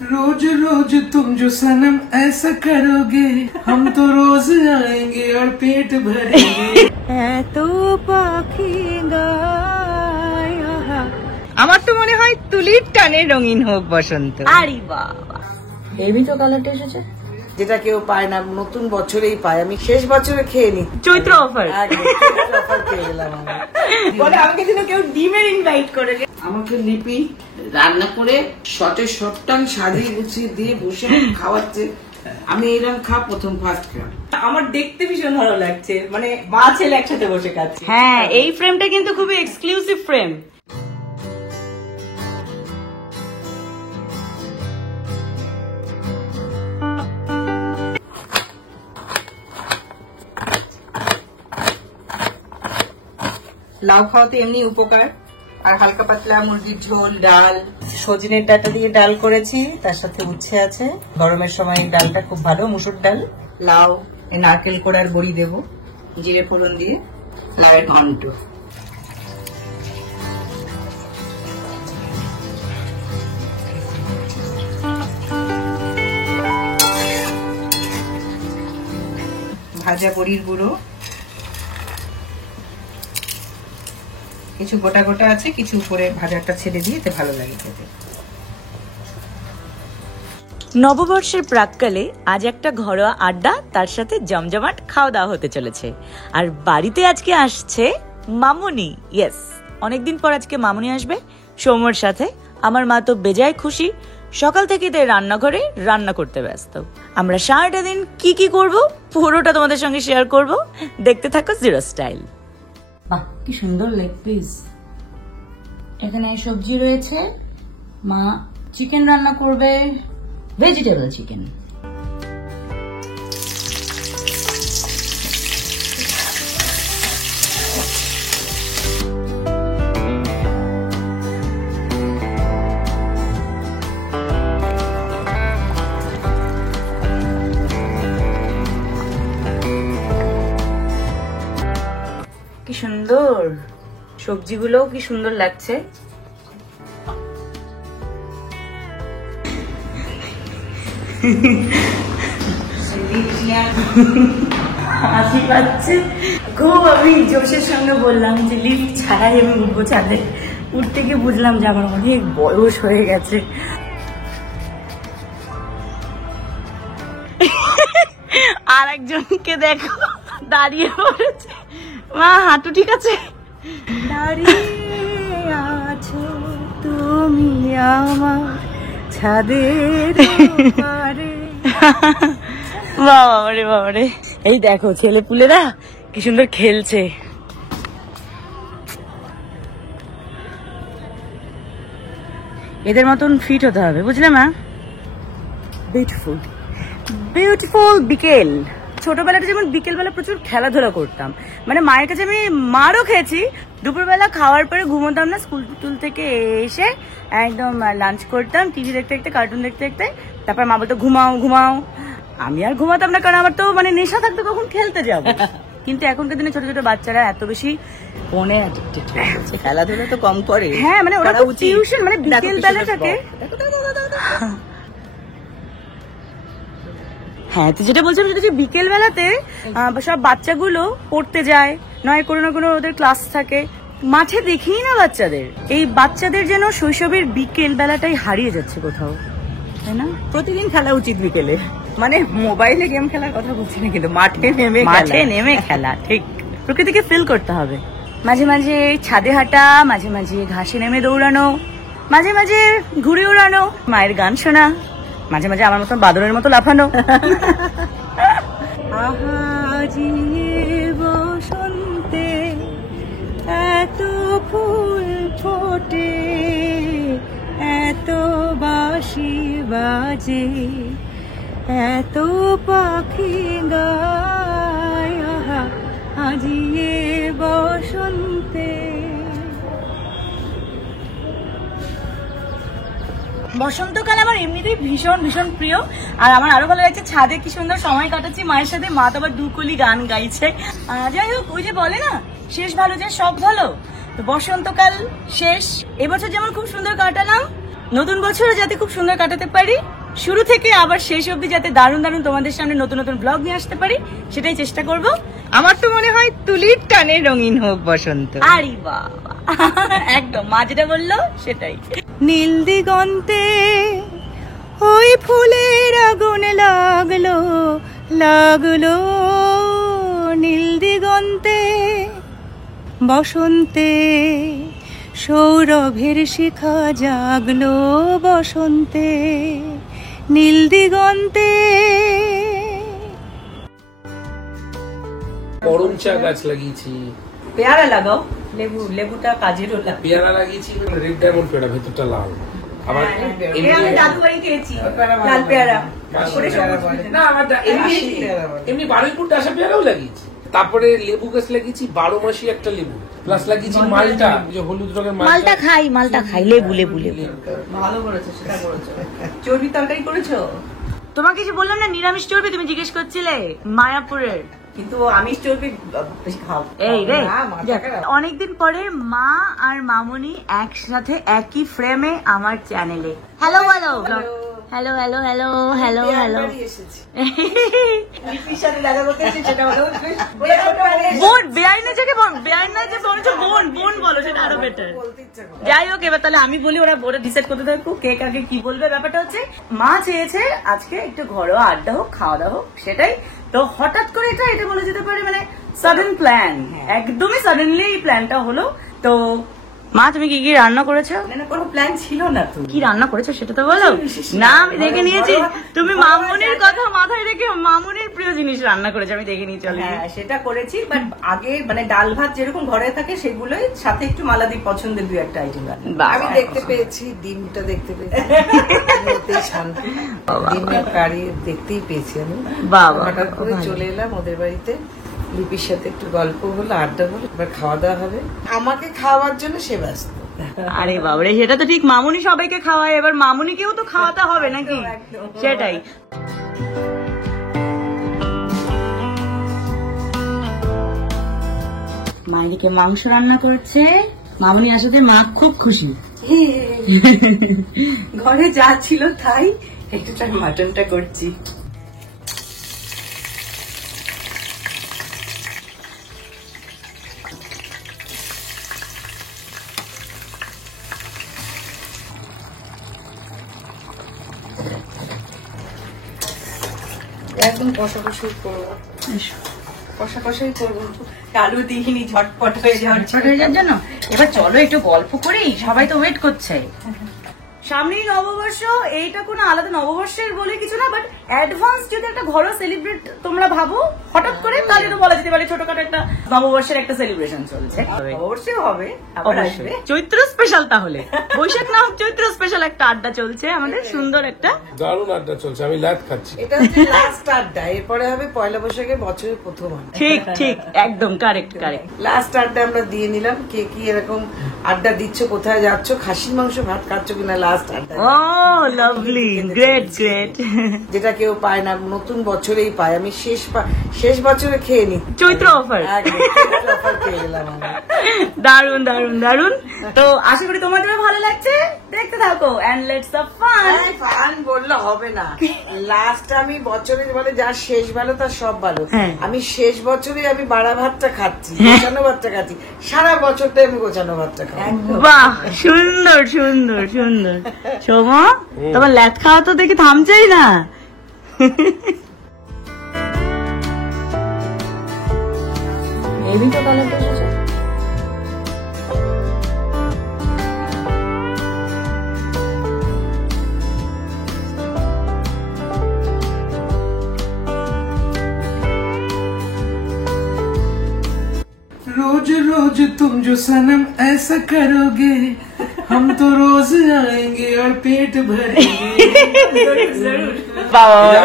रोज रोज तुम जो सनम ऐसा करोगे हम तो रोज आएंगे और पेट भरेंगे এত পাখি গায় আমার তো মনে হয় তুলির টানে রঙিন হোক বসন্ত। আরে বাবা হেভি তো কালারটা এসেছে, যেটা কেউ পায় না, নতুন বছরেই পায়। আমি শেষ বছরে খেয়ে নি, চৈত্র অফার অফার পেয়ে গেলাম। বলে আমাকে যেন কেউ ডিমের ইনভাইট করে। আমাকে লিপি রান্না করে শটে শটটান সাজিয়ে গুছিয়ে দিয়ে বসে খাওয়াচ্ছে। আমি এরকম প্রথম ফার্স্ট খাওয়া। আমার দেখতে ভীষণ ভালো লাগছে, মানে মা ছেলে একসাথে বসে খাচ্ছে। হ্যাঁ, এই ফ্রেমটা কিন্তু খুবই এক্সক্লুসিভ ফ্রেম। লাউ খাওয়াতে এমনি উপকার। আর হালকা পাতলা মুরগির ঝোল, ডাল, সজনের ডাটা দিয়ে ডাল করেছি, তার সাথে উচ্ছে আছে। গরমের সময় ডালটা খুব ভালো, মুসুর ডাল। লাউ, নারকেল কোড়ার বড়ি দেব, জিরে ফোড়ন দিয়ে লাউয়ের ঘন্ট। ভাজা বড়ির গুঁড়ো, কিছু গোটা গোটা আছে, কিছু উপরে ভাজাটা ছেড়ে দিয়ে এতে ভালো লাগে খেতে। নববর্ষের প্রাক্কালে আজ একটা ঘরোয়া আড্ডা, তার সাথে জমজমাট খাওয়া দাওয়া হতে চলেছে। আর বাড়িতে আজকে আসছে মামুনি। ইয়েস, অনেকদিন পর আজকে মামুনি আসবে সৌম্যর সাথে। আমার মা তো বেজায় খুশি, সকাল থেকে তাই রান্নাঘরে রান্না করতে ব্যস্ত। আমরা সারাটা দিন কি কি করব পুরোটা তোমাদের সঙ্গে শেয়ার করব, দেখতে থাকো জিরো স্টাইল। বাহ, কি সুন্দর লেগ পিস। এখানে সবজি রয়েছে, মা চিকেন রান্না করবে, ভেজিটেবল চিকেন। কি সুন্দর সবজিগুলোও কি সুন্দর লাগছে। হাসি পাচ্ছে খুব। আমি জোশের সঙ্গে বললাম যে লিফট ছাড়াই আমি উঠবো ছাদে। উঠতে গিয়ে বুঝলাম যে আমার অনেক বয়স হয়ে গেছে। আর একজনকে দেখো দাঁড়িয়ে পড়েছে। মা হাঁটু ঠিক আছে? দাঁড়িয়ে আছো তুমি আমার ছাদের পারে। বাবারে বাবারে, এই দেখো ছেলে পুলেরা কি সুন্দর খেলছে। এদের মতন ফিট হতে হবে, বুঝলে মা? বিউটিফুল বিউটিফুল বিকেল। ছোটবেলাটা যেমন বিকেলবেলা প্রচুর খেলাধুলা করতাম, মানে মায়ের কাছে আমি মারও খেয়েছি। দুপুরবেলা খাওয়ার পরে ঘুমোতাম না, স্কুল টুল থেকে এসে একদম লাঞ্চ করতাম, টিভি দেখতে দেখতে, কার্টুন দেখতে দেখতে। তারপর মা বলতো ঘুমাও ঘুমাও। আমি আর ঘুমাতাম না, কারণ আমার তো মানে নেশা থাকতো কখন খেলতে যাবো। কিন্তু এখনকার দিনে ছোট ছোট বাচ্চারা এত বেশি ফোনে খেলাধুলা তো কম করে। হ্যাঁ, মানে ওরা টিউশন, মানে বিকেল বেলাটাকে। হ্যাঁ, তুই যেটা বলছিস সেটা হচ্ছে বিকেল বেলাতে সব বাচ্চাগুলো পড়তে যায়, নয় কোনো না কোনো ওদের ক্লাস থাকে। মাঠে দেখিই না বাচ্চাদের। এই বাচ্চাদের যেন শৈশবের বিকেল বেলাটাই হারিয়ে যাচ্ছে কোথাও, তাই না? প্রতিদিন খেলা উচিত বিকেলে, মানে মোবাইলে গেম খেলার কথা বলছি না, কিন্তু মাঠে নেমে খেলা। ঠিক, প্রকৃতিকে ফিল করতে হবে। মাঝে মাঝে ছাদে হাঁটা, মাঝে মাঝে ঘাসে নেমে দৌড়ানো, মাঝে মাঝে ঘুরে উড়ানো, মায়ের গান শোনা, মাঝে মাঝে আমার মতন বাদরের মতো লাফানো। বসন্তে এত ফুল ফোটে, এত বাঁশি বাজে, এত পাখি গায় আজিয়ে বসন্তে। বসন্তকাল আমার এমনিতেই ভীষণ ভীষণ প্রিয়। আর আমার আরো ভালো লাগছে ছাদে কি সুন্দর সময় কাটাচ্ছি মায়ের সাথে। মা তো আবার দুকলি গান গাইছে। যাই হোক, ওই যে বলে না, শেষ ভালো যে সব ভালো। তো বসন্তকাল শেষ, এবছর যেমন খুব সুন্দর কাটালাম, নতুন বছর যাতে খুব সুন্দর কাটাতে পারি, শুরু থেকে আবার শেষ অবধি যাতে দারুণ দারুণ তোমাদের সামনে নতুন নতুন ব্লগ নিয়ে আসতে পারি, সেটাই চেষ্টা করব। আমার তো মনে হয় তুলির টানে রঙিন হোক বসন্ত। আরে বাবা, একদম মা যেটা বললো সেটাই। নীল দিগন্তে ওই ফুলের আগুন লাগলো লাগলো, নীল দিগন্তে বসন্তে সৌরভের শিখা জাগলো বসন্তে, নীল দিগন্তে। করম চা গাছ লাগিয়েছি, পেয়ারা লাগাও, লেবুটা কাজেরও লাগে। পেয়ারা লাগিয়েছি, রেড ডায়মন্ড পেয়ারা, ভেতরটা লাল। আবার দাদু বাড়ি খেয়েছি লাল পেয়ারা, না আমার এমনি বারুইপুর ডাসা পেয়ারাও লাগিয়েছি। তারপরে লেবু গাছ লাগিয়েছি, 12 মাসি একটা লেবু, প্লাস লাগিয়েছি মালটা, যে হলুদ রঙের মালটা খাই, লেবু লেবু লেবু। ভালো করেছো, সেটা করেছো। চর্বি তরকারি করেছো? তোমাকে যে বললাম না নিরামিষ চর্বি, তুমি জিজ্ঞেস করছিলে মায়াপুরের, কিন্তু আমিষ চর্বি বেশি খাও। এই রে, অনেকদিন পরে মা আর মামুনি একসাথে একই ফ্রেমে আমার চ্যানেলে। Hello hello hello hello hello hello hello. বোন বেআইনে যে বোন বলো, সেটা আরো বেটার। যাই হোক, এবার তাহলে আমি বলি, ওরা বোর্ডে ডিসাইড করতে থাকবো কে কাকে কি বলবে। ব্যাপারটা হচ্ছে মা চেয়েছে আজকে একটু ঘরোয়া আড্ডা হোক, খাওয়া দাওয়া হোক, সেটাই তো হঠাৎ করে এটা বলা যেতে পারে মানে সাডেন প্ল্যান, একদমই সাডেনলি এই প্ল্যানটা হলো। তো মা তুমি কি কি রান্না করেছো? কোনো প্ল্যান ছিল না। তো কি রান্না করেছো সেটা তো বলো না, আমি দেখে নিয়েছি তুমি মামুনির কথা মাথায় রেখে মামুনির প্রিয় জিনিস রান্না করেছো, আমি দেখে নিয়েছি। হ্যাঁ, সেটা করেছি, বাট আগে মানে ডাল ভাত যেরকম ঘরে থাকে সেগুলোই, সাথে একটু মালাদির পছন্দের 2-1টা আইটেম। আমি দেখতে পেয়েছি, ডিমটা দেখতে পেয়েছি, শান্তি ডিমের কারি দেখতেই পেয়েছি আমি। হঠাৎ করে চলে এলাম ওদের বাড়িতে, লিপির সাথে একটু গল্প হলো, আড্ডা হলো, এবার খাওয়া দাওয়া হবে। আমাকে খাওয়ার জন্য সে ব্যস্ত। আরে বাবরে, সেটা তো ঠিক, মামুনি সবাইকে খাওয়ায়, এবার মামুনিকেও তো খাওয়াতে হবে নাকি, সেটাই। মা এদিকে মাংস রান্না করছে, মামুনি আসাতে মা খুব খুশি। ঘরে যা ছিল তাই, একটু মাটনটা করছি। একদম কষাকষাই করবো, কষাকষাই করবো, আলু দিইনি, ঝটপট হয়ে যাওয়ার জন্য। এবার চলো একটু গল্প করি, সবাই তো ওয়েট করছে। সামনেই নববর্ষ, এইটা কোনো আলাদা নববর্ষের বলে কিছু না, বাট অ্যাডভান্স যদি একটা ঘরোয়া সেলিব্রেট তোমরা ভাবো হঠাৎ করে, তাহলে তো বলা যেতে পারে ছোটখাটো একটা নববর্ষের একটা সেলিব্রেশন চলছে। অবশ্যই হবে, চৈত্র স্পেশাল, তাহলে বৈশাখ না হোক চৈত্র স্পেশাল একটা আড্ডা চলছে আমাদের, সুন্দর একটা দারুণ আড্ডা চলছে। আমি লাত খাচ্ছি, এটা হচ্ছে লাস্ট আড্ডা, এরপরে হবে পয়লা বৈশাখে বছরের প্রথম আড্ডা। ঠিক ঠিক, একদম কারেক্ট। লাস্ট আড্ডা আমরা দিয়ে নিলাম, কে কি এরকম আড্ডা দিচ্ছ, কোথায় যাচ্ছ, খাসির মাংস ভাত খাচ্ছ কিনা, লাস্ট আড্ডা। ও লাভলি, গ্রেট গ্রেট। যেটা কেউ পায় না, নতুন বছরেই পায়। আমি শেষ বছরে খেয়ে নি চৈত্র অফার, পেয়ে গেলাম। দারুন দারুন দারুন। তো আশা করি তোমাদের ভালো লাগছে, দেখতে থাকো and let's have fun. Fun বললে হবে না, লাস্ট আমি বছরে বলে যা শেষ ভালো তার সব ভালো। আমি শেষ বছরে আমি বাড়া ভাতটা খাচ্ছি, গোছানো ভাতটা খাচ্ছি, সারা বছরটাই আমি গোছানো ভাতটা খাচ্ছি। বাহ, সুন্দর সুন্দর সুন্দর। সোমা, তোমার ল্যাট খাওয়া তো দেখি থামছেই না। হেভি তো কালারটা এসেছে। रोज रोज तुम जो सनम ऐसा करोगे, हम तो रोज आएंगे और पेट भरेंगे।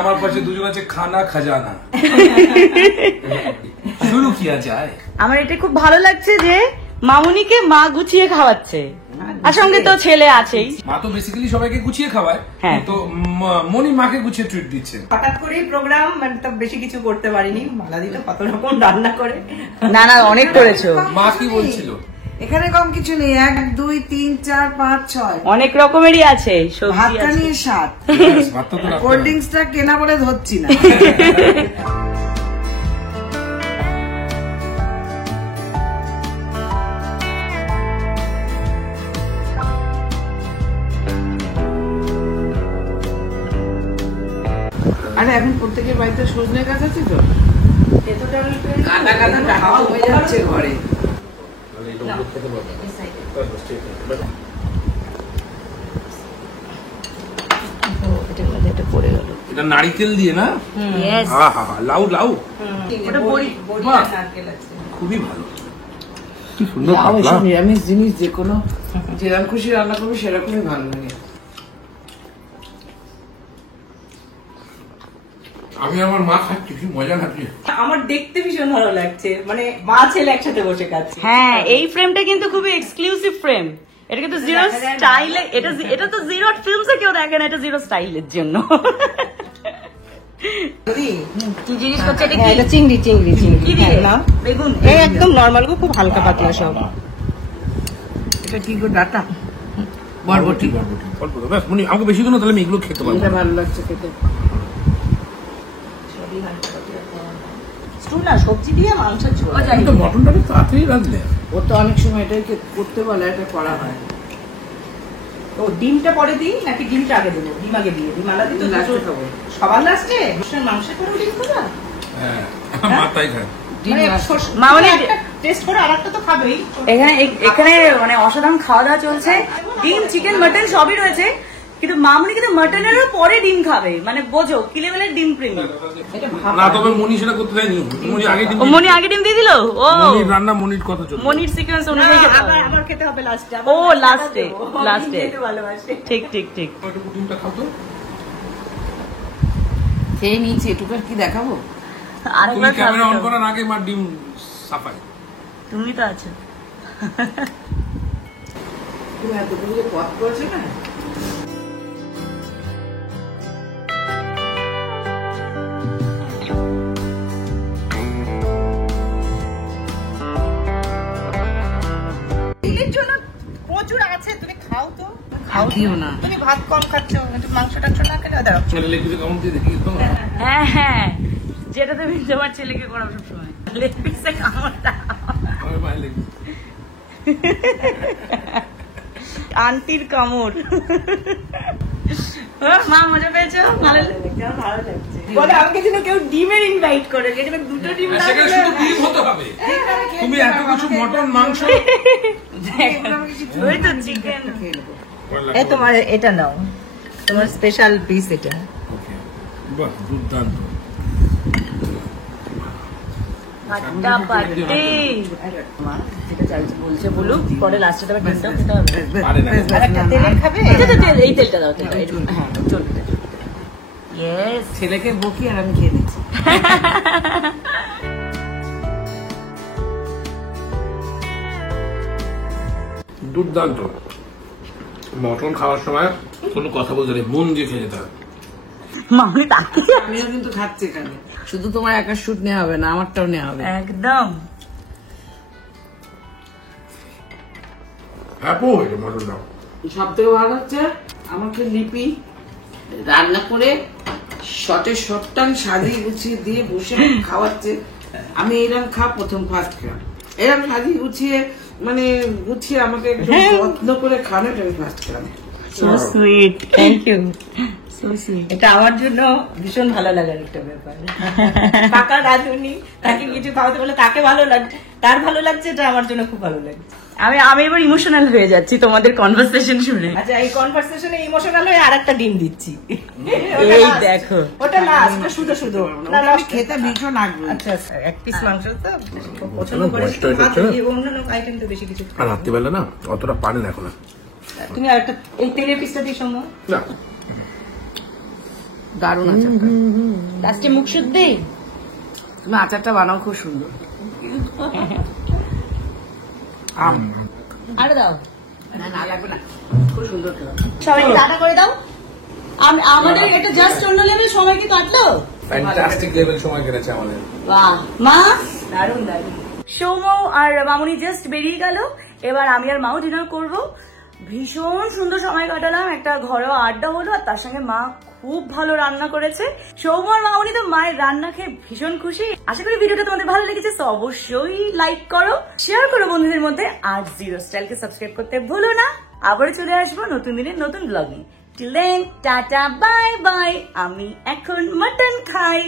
আমার পাশে দুজন আছে, খানা খাজানা। শুরু কিয়া যায়। আমার এটা খুব ভালো লাগছে যে মামুনিকে মা গুছিয়ে খাওয়াচ্ছে, আর সঙ্গে তো ছেলে আছেই। মা তো বেসিক্যালি সবাইকে গুছিয়ে খাওয়ায়, তো মনি মাকে গুছিয়ে ট্রিট দিচ্ছে। হঠাৎ করেই প্রোগ্রাম, মানে তো বেশি কিছু করতে পারিনি। মালাদি তো কত রকম রান্না করে। না না, অনেক করেছো। মা কি বলছিল? এখানে কম কিছু নেই, 1 2 3 4 5 6 অনেক রকমেরই আছে, সবজি ভাতটা আছে। নিয়ে 7, ভাতটা তো রাখতে কোল্ড হবে। ড্রিঙ্কসটা কেনা বলে ধরছি না। আরে এখন প্রত্যেকের বাড়িতে সজনে গাছ আছে তো, কাদা কাদা টাকা হয়ে যাচ্ছে ঘরে। তাহলে এটা উপর খেতে পারবে। বাস, ঠিক আছে। এটা নারকেল দিয়ে না? Yes. আহা, লাউ লাউ ওটা বড়ি। বাহ, খুবই ভালো, কি সুন্দর লাউ পাতলা। এসব নিরামিষ জিনিস যে কোনো যেরকম খুশি রান্না করবে সেরকমই ভালো লাগে। আমি আমার মা খাচ্ছি, কি মজা খাচ্ছি। আমার দেখতে ভীষণ ভালো লাগছে, মানে মা ছেলে একসাথে বসে খাচ্ছে। হ্যাঁ, এই ফ্রেমটা কিন্তু খুবই এক্সক্লুসিভ ফ্রেম। এটা কিন্তু জিরো স্টাইলে, এটা তো জিরো ফিল্মসে কেউ দেখে না, এটা জিরো স্টাইলের জন্য। কি জিনিস করছে এটা? হ্যাঁ, কি এটা চিংড়ি চিংড়ি চিংড়ি কি দিয়ে? হ্যাঁ, নাও। বেগুন। এই একদম নর্মাল গো, খুব হালকা পাতলা সব। এটা কি গো ডাটা? বরবটি। বরবটি অল্প দাও, ব্যাস। মনি আমাকে বেশি দিন তাহলে আমি এগুলো খেতে পারবো। এটা ভালো লাগছে খেতে। স্টু না, সবজি দিয়ে মাংসের ঝোল। ও জানি। কিন্তু মটনটা বেশ তাড়াতাড়ি রাখলে। ও তো অনেক সময় এটাই করতে বলে, এটা করা হয়। ও ডিমটা পরে দিই নাকি ডিমটা আগে দেবো? ডিম আগে দিয়ে ডিম আলাদা দিই তো লাস্টে দুটো- খাবো। সবার লাস্টে মাংসের করে ডিম খাবা? হ্যাঁ, মা তাই খায়। ডিম মানে লাস্টে। মা মানে টেস্ট করে আর একটা তো খাবেই। এখানে এখানে মানে অসাধারণ খাওয়া দাওয়া চলছে। ডিম, চিকেন, মাটন সবই রয়েছে, কিন্তু মামুনি কিন্তু মাটনেরও পরে ডিম খাবে। মানে বোঝো কি লেভেলের ডিম প্রেমী। এটা না, তবে মনি সেটা করতে দেয়নি। মনি আগে ডিম ও মনি আগে ডিম দিয়ে দিল। ও মনির রান্না, মনির কথা চলছে। মনির সিকোয়েন্স অনুযায়ী খেতে হবে। আবার খেতে হবে লাস্টে। ও লাস্টে, লাস্টে। ভালোবাসে। ঠিক ঠিক ঠিক। একটু ডিমটা খাও তো। খেয়ে নিয়েছি, এটুকু আর কি দেখাবো? তুমি আরেকবার ক্যামেরা অন খাবে তো। করার আগে মা ডিম সাফাই। তুমি তো আছো। তুমি এতগুলো যে পথ করেছে না। ডিমের জন্য প্রচুর আছে, তুমি খাও তো। দিও না। তুমি ভাত কম খাচ্ছ, একটু মাংস টাংস না খেলে দাঁড়াও। ছেলে লেগুতে কেমন দিয়ে দেখি তো। হ্যাঁ হ্যাঁ, যেটা তুমি তোমার ছেলেকে করাও সবসময়। লেগ পিসে কামড়টা। আমার ভাই লেগে। আন্টির কামড়। মা মজা পেয়েছো? ভালো লাগছে, আমার ভালো লাগছে। বলে আমাকে যেন কেউ ডিমের ইনভাইট করে, যেটা দুটো ডিম না সেখানে দিলে- শুধু ডিম হতে হবে। তুমি এত কিছু মটন, মাংস। ওই তো চিকেন। এই তোমার এটা নাও, তোমার স্পেশাল পিস এটা। বাহ, দুর্দান্ত। ফাটা ফাটি। মা যেটা চাইছে বলছে বলুক, পরে লাস্টে তোমার ডিমটাও খেতে হবে। পারে না। আর একটা তেলের খাবে? এটা তো তেল, এই তেলটা দাও, তেলটা। হ্যাঁ চলবে। ইয়েস। ছেলেকে বকি আর আমি খেয়ে দিচ্ছি। দুর্দান্ত। মটন খাওয়ার সময় কোনো কথা বলতে নেই, মন দিয়ে খেয়ে যেতে হবে। মামনি তাকিয়ে আছে। আমিও কিন্তু খাচ্ছি এখানে, শুধু তোমার একা শুট নেওয়া হবে না, আমারটাও নেওয়া হবে। একদম। হ্যাঁ, পো এটা মটনটা। সব থেকে ভালো হচ্ছে আমাকে লিপি রান্না করে শটে শটটান সাজিয়ে গুছিয়ে দিয়ে বসে খাওয়াচ্ছে। আমি এরকম প্রথম ফার্স্ট খাম এরকম সাজিয়ে গুছিয়ে, মানে গুছিয়ে আমাকে একটু যত্ন করে খাওয়ানোটা আমি ফার্স্ট খাম। So sweet, thank you. So sweet. এটা আমার জন্য ভীষণ ভালো লাগার একটা ব্যাপার। কাকা রাঁধুনি, তাকে কিছু খাওয়াতে বলে তাকে ভালো লাগছে, তার ভালো লাগছে, এটা আমার জন্য খুব ভালো লাগছে। আমি এবার ইমোশনাল হয়ে যাচ্ছি তোমাদের কনভারসেশন শুনে। আচ্ছা, এই কনভারসেশনে ইমোশনাল হয়ে আর একটা ডিম দিচ্ছি। এই দেখো। ওটা লাস্ট, শুধু শুধু না, আমি last খেতে ভীষণ আগ্রহী। আচ্ছা, এক পিস মাংস তো পছন্দ করে, বয়সটা এটা হচ্ছে না? অন্যান্য আইটেম তো বেশি কিছু আর রাত্রিবেলা না অতটা পারেন এখন না। তুমি আর একটা এই তেলের পিসটা দিয়ে সঙ্গে না, দারুণ আচার। লাস্টে মুখ শুদ্ধি। তুমি আচারটা বানাও খুব সুন্দর। আম আরে দাও, না না লাগবে না, খুব সুন্দর খেলাম। সবাইকে টাটা করে দাও। আমাদের এটা জাস্ট অন্য লেভেল সময় কি কাটলো? ফ্যান্টাস্টিক লেভেল সময় কেটেছে আমাদের। বাহ মা। দারুণ দারুণ। সৌম আর মামুনি জাস্ট বেরিয়ে গেল। এবার আমি আর মাও ডিনার করব। ভীষণ সুন্দর সময় কাটালাম, একটা ঘরোয়া আড্ডা হলো, আর তার সঙ্গে মা খুব ভালো রান্না করেছে। সৌম্য আর মামনি তো মায়ের রান্না খেয়ে ভীষণ খুশি। আশা করি ভিডিওটা তোমাদের ভালো লেগেছে, তো অবশ্যই লাইক করো, শেয়ার করো বন্ধুদের মধ্যে, আর জিরো স্টাইলকে সাবস্ক্রাইব করতে ভুলো না। আবারও চলে আসবো নতুন দিনের নতুন ব্লগে। Till then tata bye bye. আমি এখন মাটন খাই।